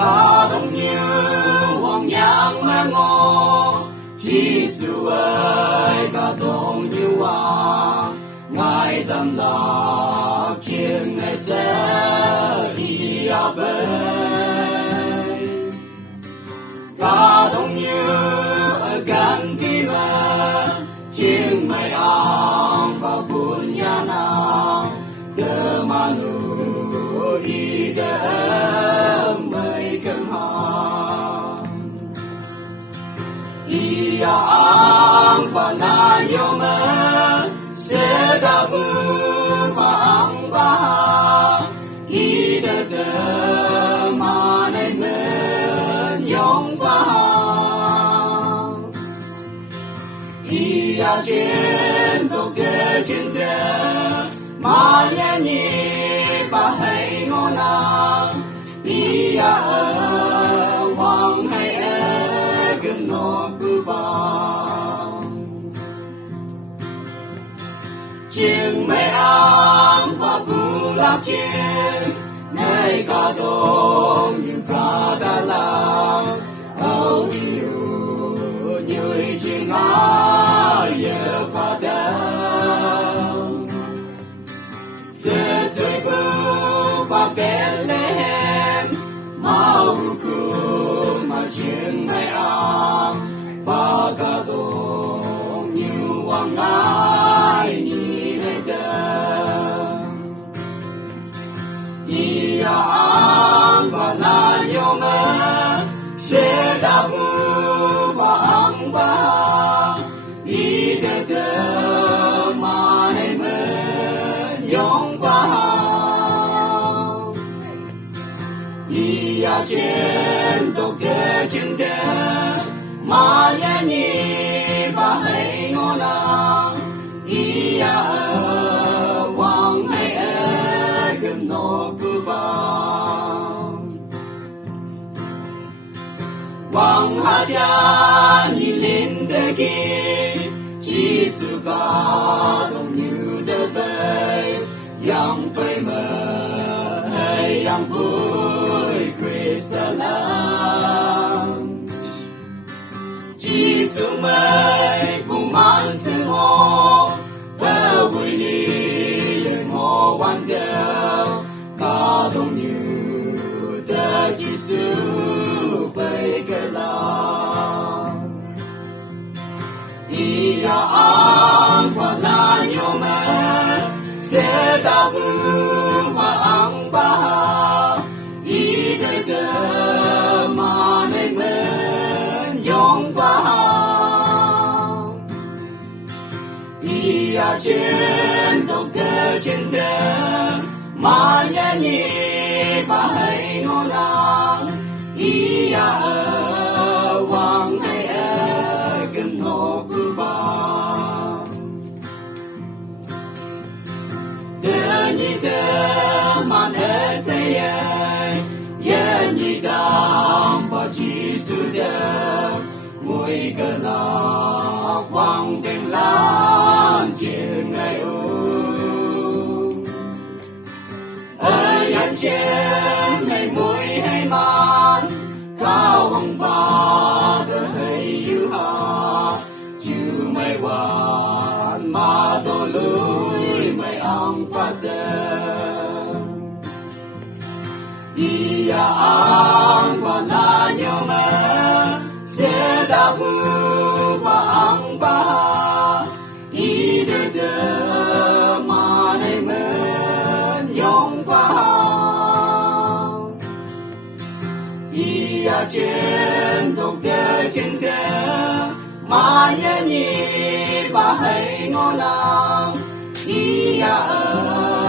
Có đông như hoàng nhang mơ ngô Giêsu ơi có đông như hoàng Ngài tâm lạc trên ngày sẽ đi ở bên Có đông như ở gần khi mơ Trên mây ong và buồn nhà nào Cơ mà nụ đi tới mây cơn hòn Ý ong và là yêu mơ Sẽ ta bước và ong và hà Ý tơ tơ mà này mơ nhông và hà Ý trên tổ kê trên tơ mà nhé nhị bà hay ngô nàng Ý ở hoàng hay gần nô cư vàng Chiêng mê ám và bù lạc trên Nơi có đông như cả đà lạc Âu yêu như chiêng ai ở phá đăng Sẽ suy bù và Bethlehem Mau cư mà chiêng mê ám và cả đông như hoàng ai và là yêu mơ sẽ đáp ứng và ăn ba ý tơ tơ mà hay mơ nhông và ý trên tổ kê trên thế mà nhé nhị và hay ngô nàng ý ở hoàng hay ở gần nô cư vàng Hoàng hạ cha nhìn lên đời kia chỉ sự có đông như đời bay yang phải mơ hay yang vui Christ alam chỉ sự mây cùng man sự ngô ở vui đi ngô quan đều có đông như đời chỉ sự bay cái lòng ý ăn và là nhiều mơ sẽ ta bước và ăn ba ý đời đời mà nên mơ nhông và ý trên đầu cơ trên thế mà nhé nhị và hay ngô nàng ý ở hoàng hay ở gần nô cư vàng Tơ nhị tơ mà nê xây Yê nhị đam và chỉ sư đơ Mùi cơ lạc hoàng tên lan trên ngày Ở trên ngày mùi hay man Cao ông bà thơ hay yêu hà Chứ mày hoàn mà tô lùi mày ăn phá giờ Ý ăn và là nhiều mơ Sẽ đáp ứng và ăn ba Ý đời đời mà này mơ nhông phá Ý trên tổ kê trên thế mà nhé nhị và hay ngô nàng Ý ở